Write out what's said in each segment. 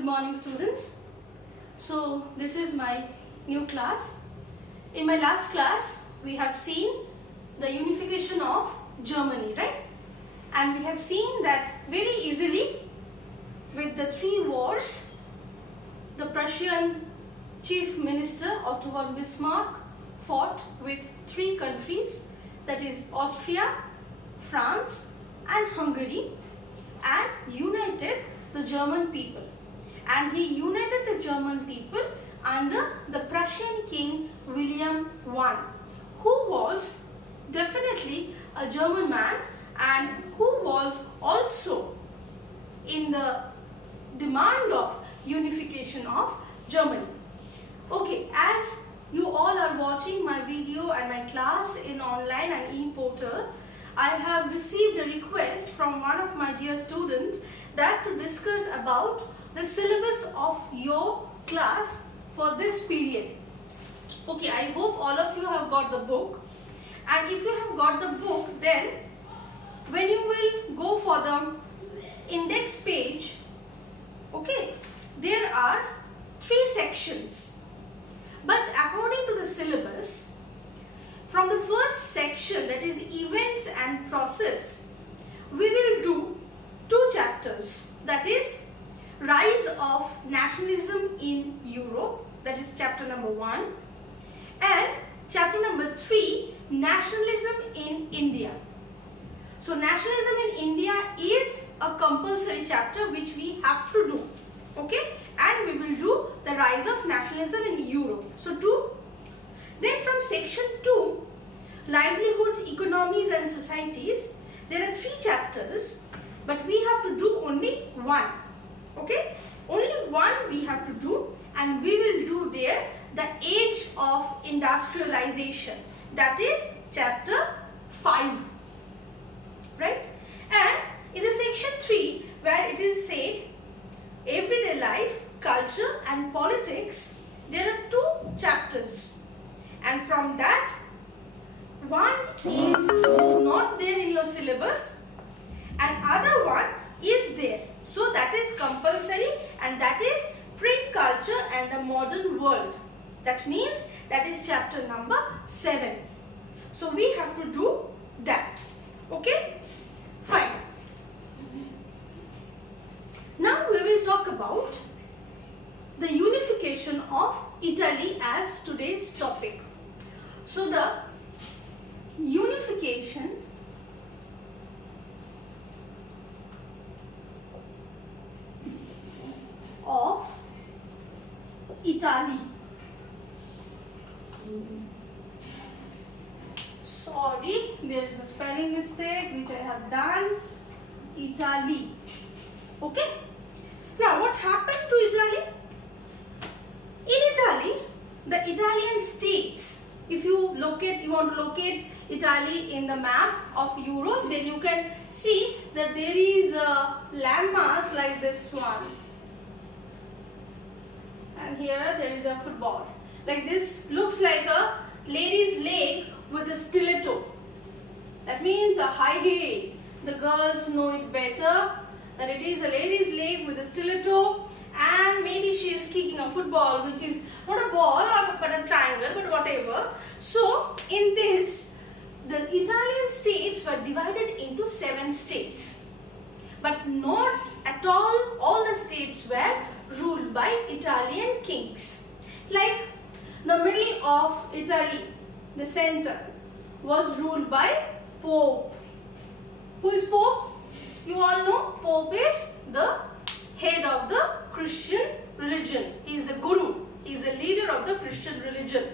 Good morning, students. So this is my new class. In my last class we have seen the unification of Germany, right? And we have seen that very easily with the three wars, the Prussian chief minister Otto von Bismarck fought with three countries, that is Austria, France and Hungary, and united the German people. And he united the German people under the Prussian king William I, who was definitely a German man and who was also in the demand of unification of Germany. Okay, as you all are watching my video and my class in online and e-portal, I have received a request from one of my dear students that to discuss about the syllabus of your class for this period. Okay, I hope all of you have got the book, and if you have got the book, then when you will go for the index page, okay, there are 3 sections, but according to the syllabus, from the first section, that is events and process, we will do 2 chapters, that is rise of nationalism in Europe, that is chapter number 1, and chapter number 3, nationalism in India. So nationalism in India is a compulsory chapter which we have to do, okay, and we will do the rise of nationalism in Europe. So 2. Then from section 2, livelihood, economies and societies, there are 3 chapters, but we have to do only 1, okay, only 1 we have to do, and we will do there the age of industrialization, that is chapter 5, right? And in the section 3, where it is said everyday life, culture and politics, there are 2 chapters, and from that, one is not there in your syllabus and other one is there. So that is compulsory, and that is print culture and the modern world. That means that is chapter number 7. So we have to do that. Okay? Fine. Now we will talk about the unification of Italy as today's topic. So the unification of Italy. Sorry, there is a spelling mistake which I have done. Italy. Okay. Now what happened to Italy? In Italy, the Italian states, if you want to locate Italy in the map of Europe, then you can see that there is a landmass like this one. And here there is a football. Like this looks like a lady's leg with a stiletto. That means a high heel. The girls know it better that it is a lady's leg with a stiletto, and maybe she is kicking a football, which is not a ball but a triangle, but whatever. So in this, the Italian states were divided into 7 states, but not at all the states were ruled by Italian kings. Like the middle of Italy, the center, was ruled by Pope. Who is Pope? You all know Pope is the head of the Christian religion. He is the guru. He is the leader of the Christian religion.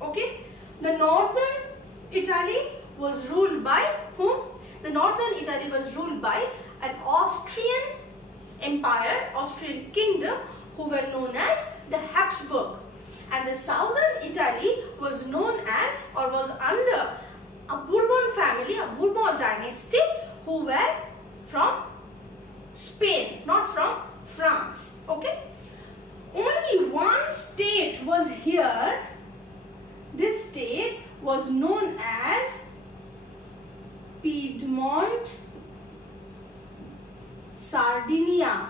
Okay. The northern Italy was ruled by whom? The northern Italy was ruled by an Austrian empire, Austrian kingdom, who were known as the Habsburg. And the southern Italy was known as, or was under, a Bourbon family, a Bourbon dynasty, who were from Spain, not from France. Okay. Only one state was here. This state was known as Piedmont, Sardinia.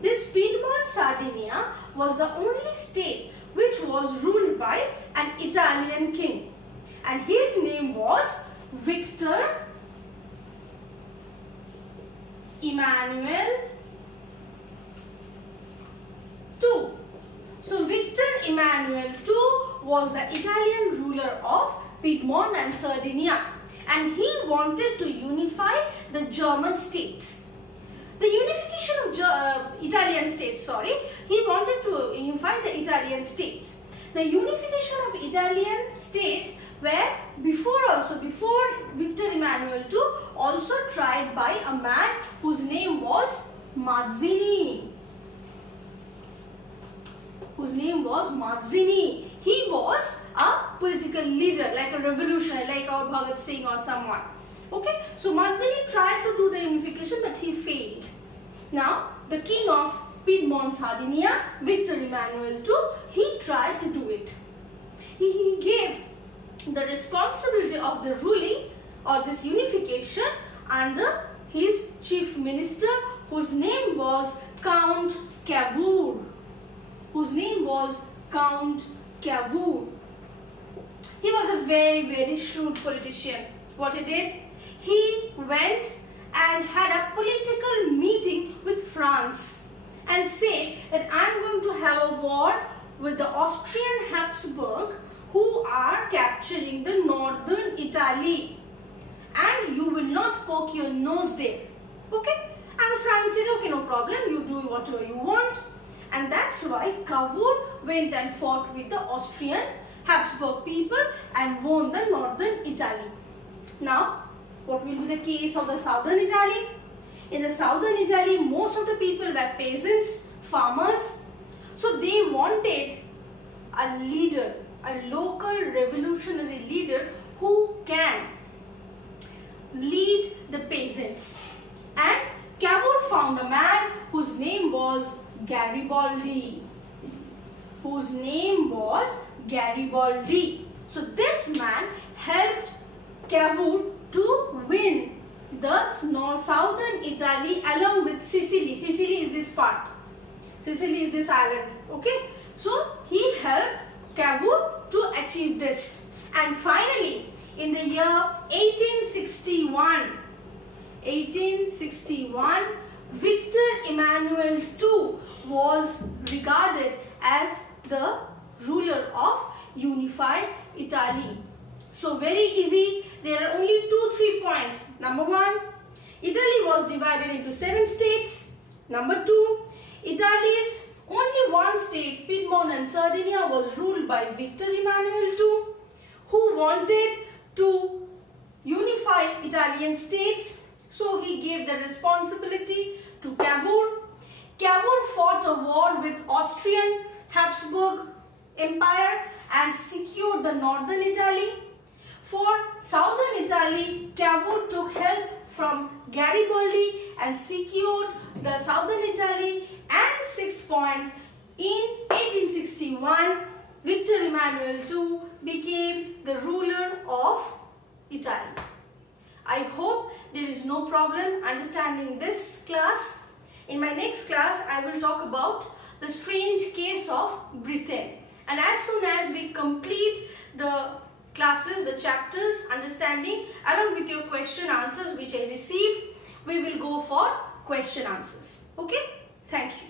this Piedmont Sardinia was the only state which was ruled by an Italian king, and his name was Victor Emmanuel II. So Victor Emmanuel II was the Italian ruler of Piedmont and Sardinia, and he wanted to unify the German states. The unification of Italian states, he wanted to unify the Italian states. The unification of Italian states were before Victor Emmanuel II also tried by a man whose name was Mazzini. He was a political leader, like a revolutionary, like our Bhagat Singh or someone. Okay, so Mazzini tried to do the unification, but he failed. Now, the king of Piedmont Sardinia, Victor Emmanuel II, he tried to do it. He gave the responsibility of the ruling or this unification under his chief minister, whose name was Count Cavour. He was a very, very shrewd politician. What he did? He went and had a political meeting with France and said that I am going to have a war with the Austrian Habsburg, who are capturing the northern Italy, and you will not poke your nose there. Okay? And France said, okay, no problem, you do whatever you want. And that's why Cavour went and fought with the Austrian Habsburg people and won the northern Italy. Now, what will be the case of the southern Italy? In the southern Italy, most of the people were peasants, farmers. So they wanted a leader, a local revolutionary leader who can lead the peasants. And Cavour found a man whose name was Garibaldi. So this man helped Cavour to win the southern Italy along with Sicily. Sicily is this part. Sicily is this island. Okay. So he helped Cavour to achieve this. And finally, in the year 1861, Victor Emmanuel II was regarded as the ruler of unified Italy. So very easy. There are only 2-3 points. Number 1, Italy was divided into 7 states. Number 2, Italy's only one state, Piedmont and Sardinia, was ruled by Victor Emmanuel II, who wanted to unify Italian states. So he gave the responsibility to Cavour. Cavour fought a war with Austrian Habsburg Empire and secured the northern Italy. For southern Italy, Cavour took help from Garibaldi and secured the southern Italy. And 6th point, in 1861, Victor Emmanuel II became the ruler of Italy. I hope there is no problem understanding this class. In my next class, I will talk about the strange case of Britain. And as soon as we complete the classes, the chapters, understanding, along with your question answers which I receive, we will go for question answers. Okay? Thank you.